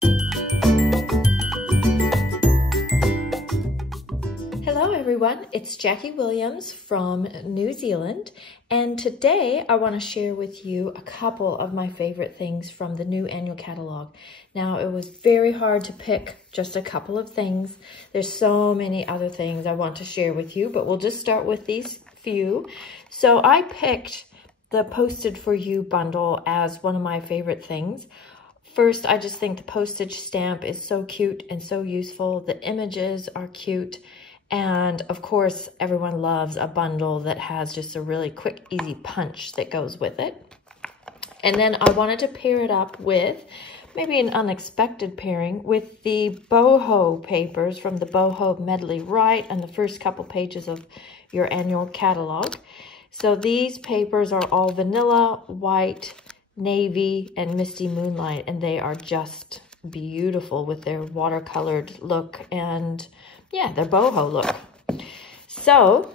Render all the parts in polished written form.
Hello everyone, it's Jackie Williams from New Zealand, and today I want to share with you a couple of my favorite things from the new annual catalog. Now, it was very hard to pick just a couple of things. There's so many other things I want to share with you, but we'll just start with these few. So I picked the Posted for You bundle as one of my favorite things. First, I just think the postage stamp is so cute and so useful. The images are cute. And of course, everyone loves a bundle that has just a really quick, easy punch that goes with it. And then I wanted to pair it up with maybe an unexpected pairing with the boho papers from the boho medley right on the first couple pages of your annual catalog. So these papers are all vanilla, white, navy, and misty moonlight, and they are just beautiful with their watercolored look and yeah, their boho look. So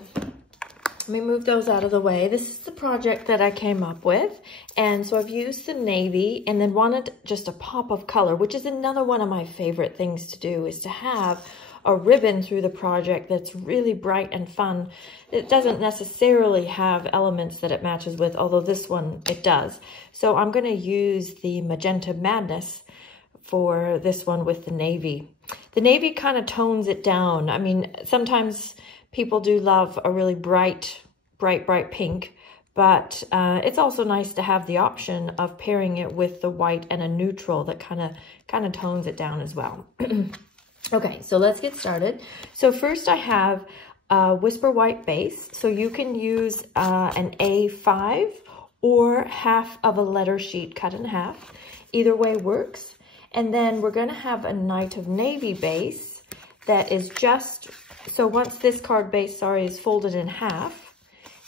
let me move those out of the way. This is the project that I came up with. And so I've used the navy and then wanted just a pop of color, which is another one of my favorite things to do, is to have a ribbon through the project that's really bright and fun. It doesn't necessarily have elements that it matches with, although this one, it does. So I'm going to use the Magenta Madness for this one with the navy. The navy kind of tones it down. I mean, sometimes people do love a really bright pink, but it's also nice to have the option of pairing it with the white and a neutral that kind of tones it down as well. Okay, so let's get started. So first I have a Whisper White base. So you can use an A5 or half of a letter sheet cut in half. Either way works. And then we're going to have a Night of Navy base that is just, so once this card base, is folded in half,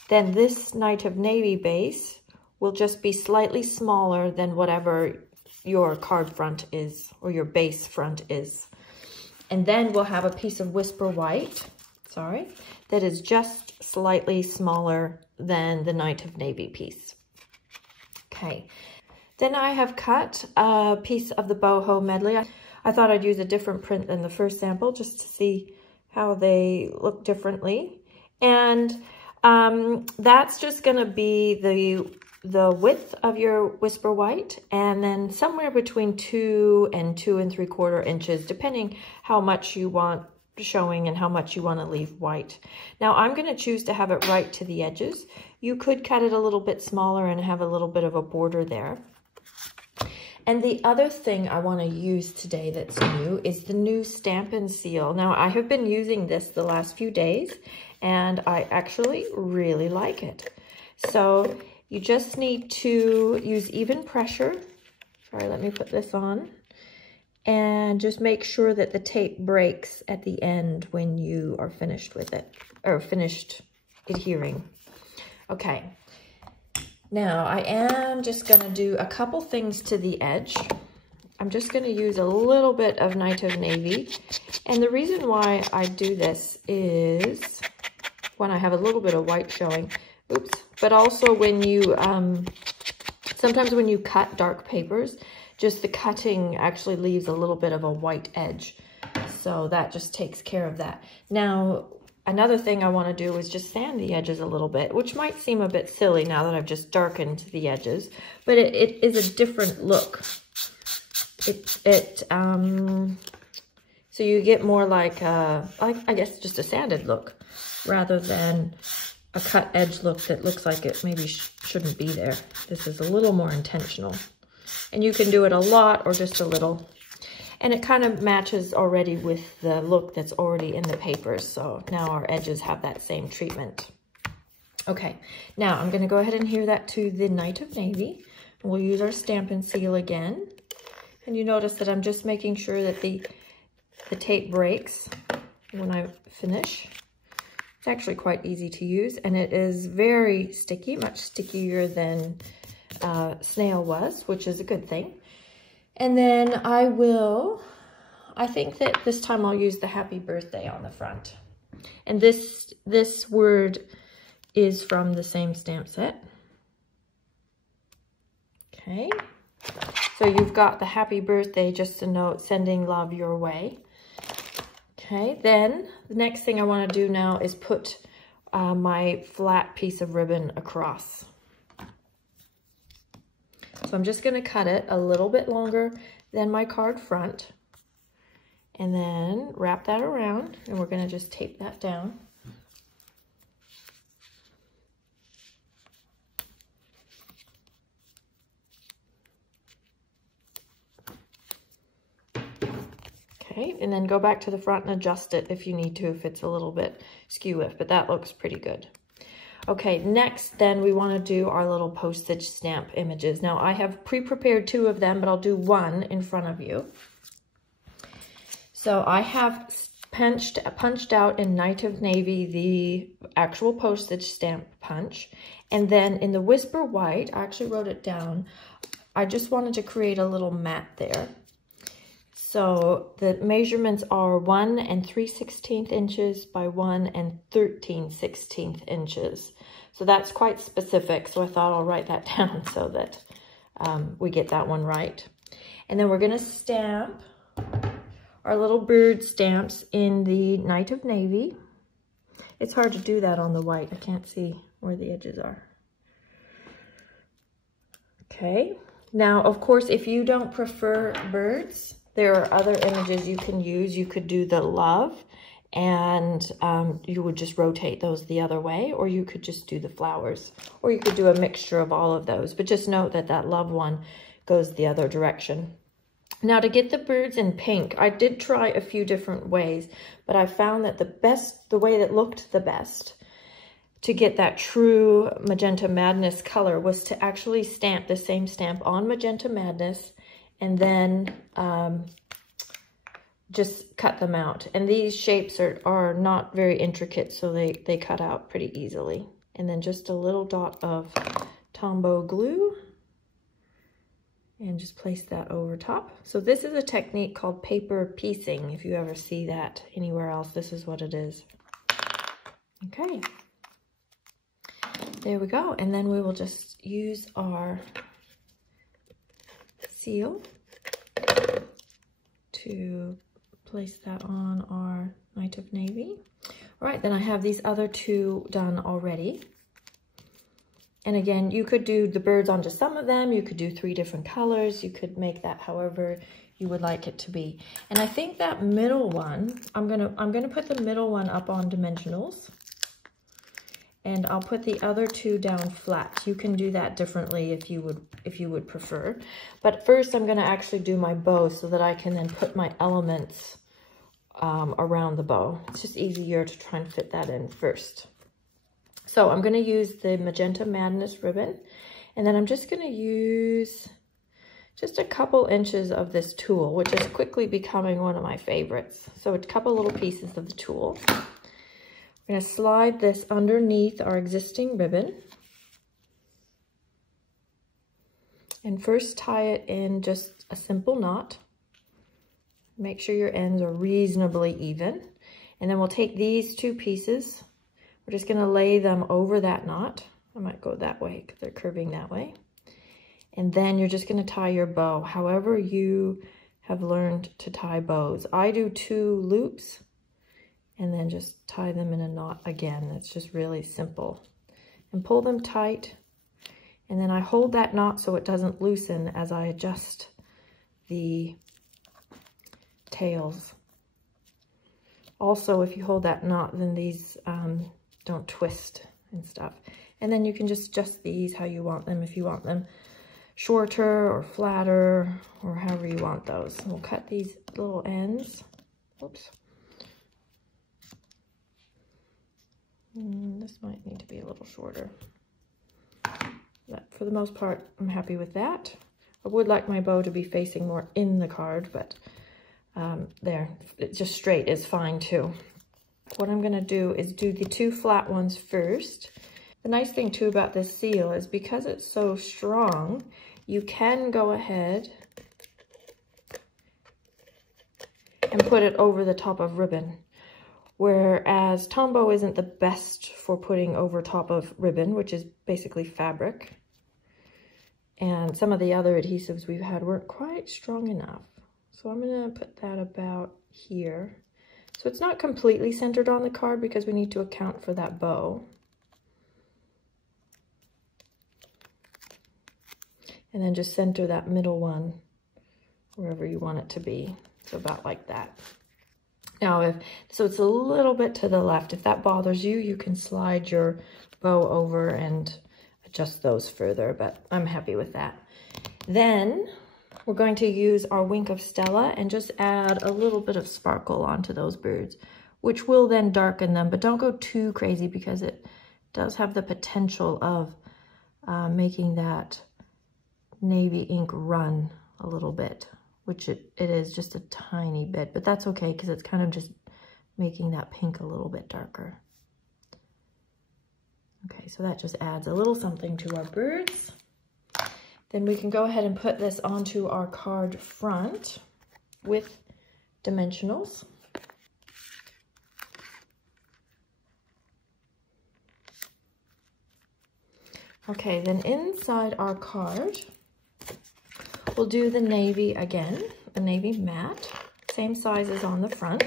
then this Night of Navy base will just be slightly smaller than whatever your card front is, or your base front is. And then we'll have a piece of Whisper White, that is just slightly smaller than the Night of Navy piece. Okay. Then I have cut a piece of the boho medley. I thought I'd use a different print than the first sample just to see how they look differently. And that's just going to be the width of your Whisper White, and then somewhere between 2 and 2 3/4 inches, depending how much you want showing and how much you want to leave white. Now I'm going to choose to have it right to the edges. You could cut it a little bit smaller and have a little bit of a border there. And the other thing I want to use today that's new is the new Stampin' Seal. Now, I have been using this the last few days, and I actually really like it. So you just need to use even pressure. Sorry, let me put this on. And just make sure that the tape breaks at the end when you are finished with it, or finished adhering. Okay. Now, I am just going to do a couple things to the edge. I'm just going to use a little bit of Night of Navy. And the reason why I do this is when I have a little bit of white showing, but also when you, sometimes when you cut dark papers, just the cutting actually leaves a little bit of a white edge. So that just takes care of that. Now, another thing I want to do is just sand the edges a little bit, which might seem a bit silly now that I've just darkened the edges, but it is a different look. So you get more like I guess just a sanded look rather than a cut edge look that looks like it maybe shouldn't be there. This is a little more intentional, and you can do it a lot or just a little. And it kind of matches already with the look that's already in the papers. So now our edges have that same treatment. Okay, now I'm going to go ahead and adhere that to the Night of Navy. We'll use our Stampin' Seal again. And you notice that I'm just making sure that the tape breaks when I finish. It's actually quite easy to use, and it is very sticky, much stickier than Snail was, which is a good thing. And then I think that this time I'll use the Happy Birthday on the front. And this word is from the same stamp set. Okay. So you've got the happy birthday, just a note, sending love your way. Okay, then the next thing I want to do now is put my flat piece of ribbon across. So I'm just going to cut it a little bit longer than my card front, and then wrap that around, and we're going to just tape that down. Okay, and then go back to the front and adjust it if you need to, if it's a little bit skew-iff, but that looks pretty good. Okay, next then we want to do our little postage stamp images. Now I have pre-prepared 2 of them, but I'll do 1 in front of you. So I have punched out in Night of Navy the actual postage stamp punch, and then in the Whisper White, I actually wrote it down, I just wanted to create a little mat there. So the measurements are 1 3/16 inches by 1 13/16 inches. So that's quite specific. So I thought I'll write that down so that we get that one right. And then we're going to stamp our little bird stamps in the Night of Navy. It's hard to do that on the white. I can't see where the edges are. Okay. Now, of course, if you don't prefer birds, there are other images you can use. You could do the love, and you would just rotate those the other way, or you could just do the flowers, or you could do a mixture of all of those. But just note that that love one goes the other direction. Now, to get the birds in pink, I did try a few different ways, but I found that the way that looked the best to get that true Magenta Madness color was to actually stamp the same stamp on Magenta Madness and then just cut them out. And these shapes are not very intricate, so they cut out pretty easily. And then just a little dot of Tombow glue, and just place that over top. So this is a technique called paper piecing. If you ever see that anywhere else, this is what it is. Okay, there we go. And then we will just use our seal to place that on our Night of Navy. All right, then I have these other 2 done already. And again, you could do the birds on just some of them. You could do 3 different colors. You could make that however you would like it to be. And I think that middle one, I'm gonna put the middle one up on dimensionals, and I'll put the other 2 down flat. You can do that differently if you would prefer. But first, I'm gonna actually do my bow so that I can then put my elements around the bow. It's just easier to try and fit that in first. So I'm going to use the Magenta Madness ribbon, and then I'm just going to use just a couple inches of this tulle, which is quickly becoming one of my favorites. So a couple little pieces of the tulle. I'm going to slide this underneath our existing ribbon, and first tie it in just a simple knot. Make sure your ends are reasonably even, and then we'll take these 2 pieces. We're just going to lay them over that knot. I might go that way because they're curving that way. And then you're just going to tie your bow however you have learned to tie bows. I do 2 loops and then just tie them in a knot again. It's just really simple. And pull them tight. And then I hold that knot so it doesn't loosen as I adjust the tails. Also, if you hold that knot, then these don't twist and stuff. And then you can just adjust these how you want them, if you want them shorter or flatter or however you want those. And we'll cut these little ends. Oops. This might need to be a little shorter. But for the most part, I'm happy with that. I would like my bow to be facing more in the card, but there, just straight is fine too. What I'm going to do is do the 2 flat ones first. The nice thing too about this seal is because it's so strong, you can go ahead and put it over the top of ribbon. Whereas Tombow isn't the best for putting over top of ribbon, which is basically fabric. And some of the other adhesives we've had weren't quite strong enough. So I'm gonna put that about here. So it's not completely centered on the card because we need to account for that bow. And then just center that middle one wherever you want it to be. So about like that. Now, so it's a little bit to the left. If that bothers you, you can slide your bow over and adjust those further, but I'm happy with that. Then we're going to use our Wink of Stella and just add a little bit of sparkle onto those birds, which will then darken them, but don't go too crazy because it does have the potential of making that navy ink run a little bit, which it is just a tiny bit, but that's okay because it's kind of just making that pink a little bit darker. Okay, so that just adds a little something to our birds. Then we can go ahead and put this onto our card front with dimensionals. Okay, then inside our card, we'll do the navy again, a navy matte, same size as on the front.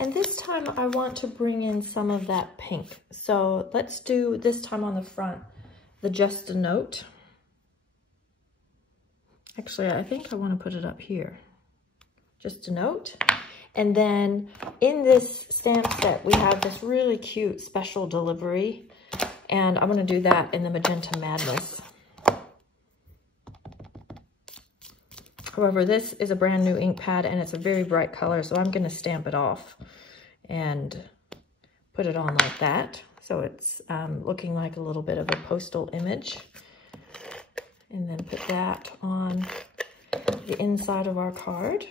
And this time I want to bring in some of that pink. So let's do this time on the front, the Just a Note. Actually, I think I want to put it up here. Just a Note. And then in this stamp set, we have this really cute special delivery. And I'm going to do that in the Magenta Madness. However, this is a brand new ink pad and it's a very bright color, so I'm going to stamp it off and put it on like that. So it's looking like a little bit of a postal image. And then put that on the inside of our card.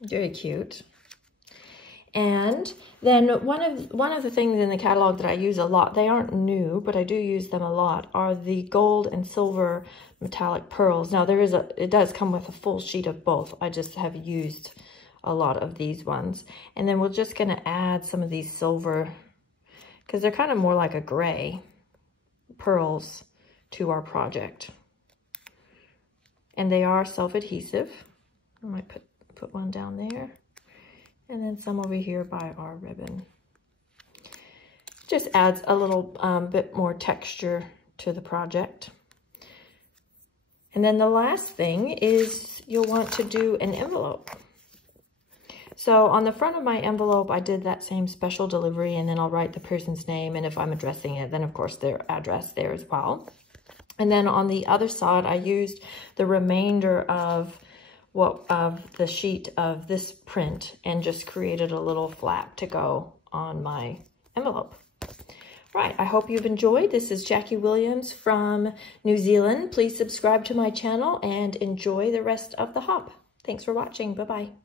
Very cute. And then one of the things in the catalog that I use a lot, they aren't new, but I do use them a lot, are the gold and silver metallic pearls. Now it does come with a full sheet of both. I just have used a lot of these ones. And then we're just gonna add some of these silver, because they're kind of more like a gray, pearls to our project. And they are self-adhesive. I might put one down there. And then some over here by our ribbon. Just adds a little bit more texture to the project. And then the last thing is you'll want to do an envelope. So on the front of my envelope, I did that same special delivery, and then I'll write the person's name, and if I'm addressing it, then of course their address there as well. And then on the other side, I used the remainder of the sheet of this print and just created a little flap to go on my envelope. Right, I hope you've enjoyed. This is Jackie Williams from New Zealand. Please subscribe to my channel and enjoy the rest of the hop. Thanks for watching. Bye-bye.